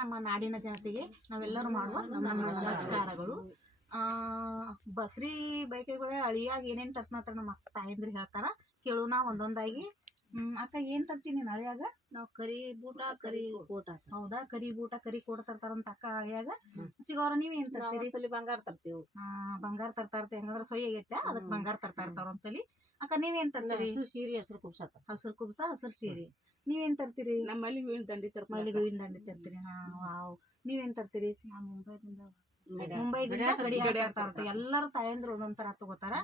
ನಮ್ಮ ನಾಡಿನ ಜನತೆಗೆ ನಾವೆಲ್ಲರೂ ಮಾಡುವ ನಮಸ್ಕಾರಗಳು. ಬಸ್ರಿ ಬೈಕೆಗಳು ಅಳಿಯಾಗ ಏನೇನು ತತ್ನಾತ್ರ ನಮ್ಮ ತಾಯಂದ್ರಿ ಹೇಳ್ತಾರ ಕೇಳೋಣ ಒಂದೊಂದಾಗಿ. ಅಕ್ಕ ಏನ್ ತರ್ತೀನಿ ನೀನು ಅಳಿಯಾಗ? ನಾವು ಕರಿ ಬೂಟ ಕರಿ ಕೋಟ. ಹೌದಾ, ಕರಿ ಬೂಟ ಕರಿ ಕೋಟ ತರ್ತಾರಂತ ಅಕ್ಕ ಅಳಿಯಾಗ. ಚಿಗವ್ರ ನೀವೇನ್ ತರ್ತೀರಿ? ಬಂಗಾರ ತರ್ತೀವಿ. ಬಂಗಾರ ತರ್ತಾ ಇರ್ತೀವಿ. ಹೆಂಗಂದ್ರ ಸೊಯ್ ಆಗೈತೆ ಅದಕ್ಕೆ ಬಂಗಾರ ತರ್ತಾ ಇರ್ತಾರ ಅಂತಲ್ಲಿ. ಅಕ್ಕ ನೀವೇನ್ ತರ್ತೀರಿ? ಸೀರೆ ಹಸಿರು ಕುಬ್ಸ. ಹಸಿರು ಕುಬ್ಸ ಹಸಿರು ಸೀರೆ. ನೀವೇನ್ ತರ್ತೀರಿ? ನಮ್ಮ ಮಲ್ಲಿಗೆ ಹೂವಿನ ದಂಡಿ ತರ್ತೀವಿ. ಮಲ್ಲಿಗೆ ಹೂವಿನ ದಂಡಿ ತರ್ತೀರಿ. ವಾವ್. ನೀವೇನ್ ತರ್ತೀರಿ? ನಾವು ಮುಂಬೈದಿಂದ ಗಡಿಯಾರ ಎಲ್ಲರೂ ತಾಯಂದ್ರು ಒಂದೊಂದ್ ತರ ತಗೋತಾರ.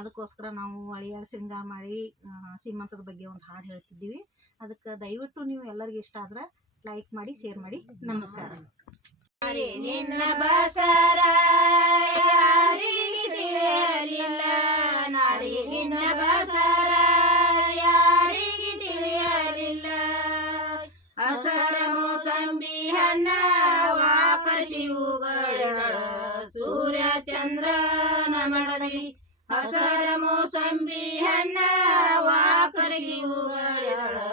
ಅದಕ್ಕೋಸ್ಕರ ನಾವು ಅಳಿಯಾಗ ಶೃಂಗಾರ ಮಾಡಿ ಸೀಮಂತದ ಬಗ್ಗೆ ಒಂದು ಹಾಡು ಹೇಳ್ತಿದ್ದೀವಿ. ಅದಕ್ಕೆ ದಯವಿಟ್ಟು ನೀವು ಎಲ್ಲರಿಗೂ ಇಷ್ಟ ಆದ್ರೆ ಲೈಕ್ ಮಾಡಿ, ಶೇರ್ ಮಾಡಿ. ನಮಸ್ಕಾರ. ನಿನ್ನ ಬಸರ ಯಾರಿಗೆ ತಿಳಿಯಲಿಲ್ಲ, ನಾರಿ ನಿನ್ನ ಬಸರ ಯಾರಿಗೆ ತಿಳಿಯಲಿಲ್ಲ. ಹಸರ ಮೋಸಂಬಿ ಹಣ್ಣ ವಾಕರಿಸಿ ಹೂಗಳಿಗಳು ಸೂರ್ಯ ಚಂದ್ರನ ಮಡದಿ. ಹಸರ ಮೋಸಂಬಿ ಹಣ್ಣ ವಾಕರಿಸಿ ಹೂಗಳಿಗಳು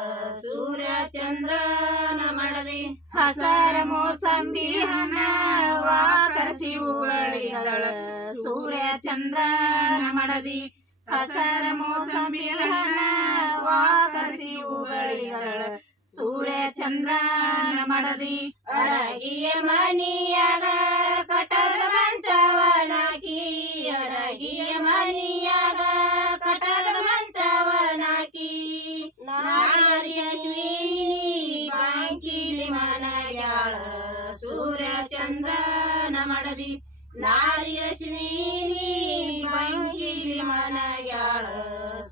ಸೂರ್ಯ ಚಂದ್ರನ ಮಡದಿ. ಹಸರ ಮೋಸಂಬಿ ಹಣ್ಣ ವಾಕರಿಸಿ ಹೂಗಳಿಗಳು ಸೂರ್ಯ ಚಂದ್ರನ ಮಡದಿ. ಹಸರ ಮೋಸಂಬಿ ಹಣ್ಣ ವಾಕರಿಸಿ ಹೂಗಳಿಗಳು ಸೂರ್ಯ ಚಂದ್ರನ ಮಡದಿ. ಅಡಗಿಯ ಮನಿಯಾಗ ಕಟದ ಮಂಚವನಾಕಿ, ಅಡಗಿಯ ಮನಿಯಾಗ ಕಟದ ಮಂಚವನಾಕಿ. ನಾರಿ ಅಶ್ವಿನಿ ಬಾಂಕಿಲಿ ಮನಗ್ಯಾಳ ಸೂರ್ಯ ಚಂದ್ರನ ಮಡದಿ. ನಾರಿ ಅಶ್ವಿನಿ ಬಾಂಕಿಲಿ ಮನಗ್ಯಾಳ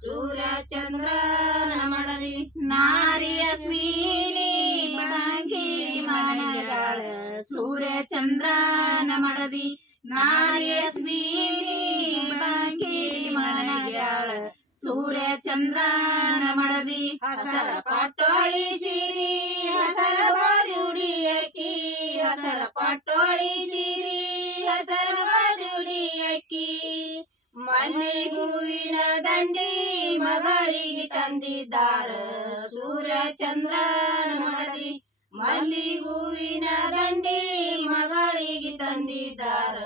ಸೂರ್ಯ ಚಂದ್ರನ ಮಡದಿ. ನಾರಿ ಅಶ್ವಿನಿ ಬಾಂಕಿಲಿ ಮನಗ್ಯಾಳ ಸೂರ್ಯ ಚಂದ್ರನ ಮಡದಿ. ನಾರಿ ಅಶ್ವಿನಿ ಬಾಂಕಿಲಿ ಮನಗ್ಯಾಳ ಸೂರ್ಯ ಚಂದ್ರನ ಮಡದಿ. ಹಸರ ಪಟ್ಟೋಳಿ ಸೀರಿ ಹಸರ ಬಾದಿ ಉಡಿಯಕ್ಕಿ, ಹಸರ ಪಟ್ಟೋಳಿ ಸೀರಿ ಹಸರ ಬಾದಿ ಉಡಿಯಕ್ಕಿ. ಮಲ್ಲಿಗೂವಿನ ದಂಡಿ ಮಗಳಿಗೆ ತಂದಿದ್ದಾರ ಸೂರ್ಯ ಚಂದ್ರನ ಮಡದಿ. ಮಲ್ಲಿಗೂವಿನ ದಂಡಿ ಮಗಳಿಗೆ ತಂದಿದ್ದಾರ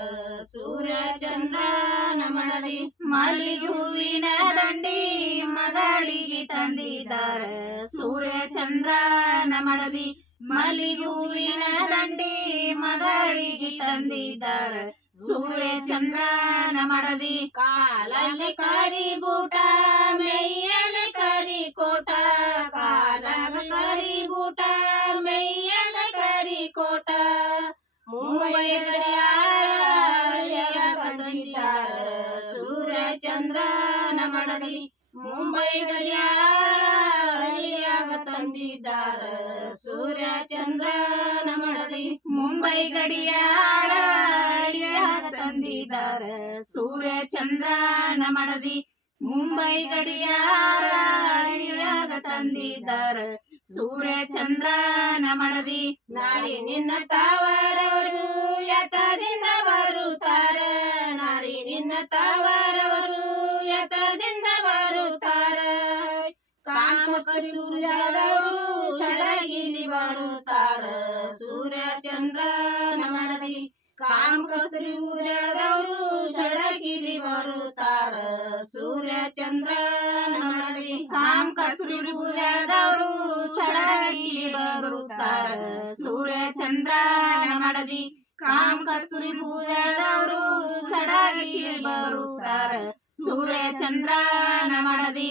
ಸೂರ್ಯ ಚಂದ್ರನ ಮಡದಿ. ಮಲ್ಲಿಗೆ ಹೂವಿನ ದಂಡಿ ಮಗಳಿಗೆ ತಂದಿದ್ದಾರ ಸೂರ್ಯ ಚಂದ್ರನ ಮಡದಿ. ಮಲ್ಲಿಗೆ ಹೂವಿನ ದಂಡಿ ಮಗಳಿಗೆ ತಂದಿದ್ದಾರ ಸೂರ್ಯ ಚಂದ್ರನ ಮಡದಿ. ಕಾಲಲ್ಲಿ ಕರಿ ಬೂಟ ಮೈಯಲ್ಲಿ ಕರಿ ಕೋಟ, ಕಾಲಾಗ ಕರಿ ಬೂಟ ಮೈಯಲ್ಲಿ ಕರಿ ಕೋಟ. ಮುಂಬೈ ಗಡಿಯಾಳ ತಂದಿದ್ದಾರ ಸೂರ್ಯ ಚಂದ್ರನ ಮಡದಿ. ಮುಂಬೈ ಗಡಿಯಾಳ ತಂದಿದ್ದಾರ ಸೂರ್ಯ ಚಂದ್ರನ ಮಡದಿ. ಮುಂಬೈ ಗಡಿಯಾಳ ತಂದಿದ್ದಾರ ಸೂರ್ಯ ಚಂದ್ರನ ಮಡದಿ. ಮುಂಬೈ ಗಡಿಯಾರ ತಂದಿದ್ದಾರ ಸೂರ್ಯ ಚಂದ್ರನ ಮಡದಿ. ನಾರಿ ನಿನ್ನ ತಾವರವರು ಯತದಿಂದ ಬರುತ್ತಾರ, ನಾರಿ ನಿನ್ನ ತಾವರವರು ಯತದಿಂದ ಬರುತ್ತಾರ. ಕಾಮಕರಿಯವರು ಸಡಗಿಲಿ ಬರುತ್ತಾರ ಸೂರ್ಯ ಚಂದ್ರನ ಮಡದಿ. ಕಾಮಕಸ್ತರಿ ಊರಳದವರು ಸಡಗಿಲಿ ಬರುತ್ತಾರ ಸೂರ್ಯ ಚಂದ್ರನ ಮಡದಿ. ಕಾಮ ಕಸ್ತೂರಿ ಊರಳದವರು ಸಡಗಿಲಿ ಬರುತ್ತಾರ ಸೂರ್ಯ ಚಂದ್ರನ ಮಡದಿ. ಕಾಮ ಕಸ್ತೂರಿ ಊರಳದವರು ಸಡಗಿಲಿ ಬರುತ್ತಾರ ಸೂರ್ಯ ಚಂದ್ರನ ಮಡದಿ.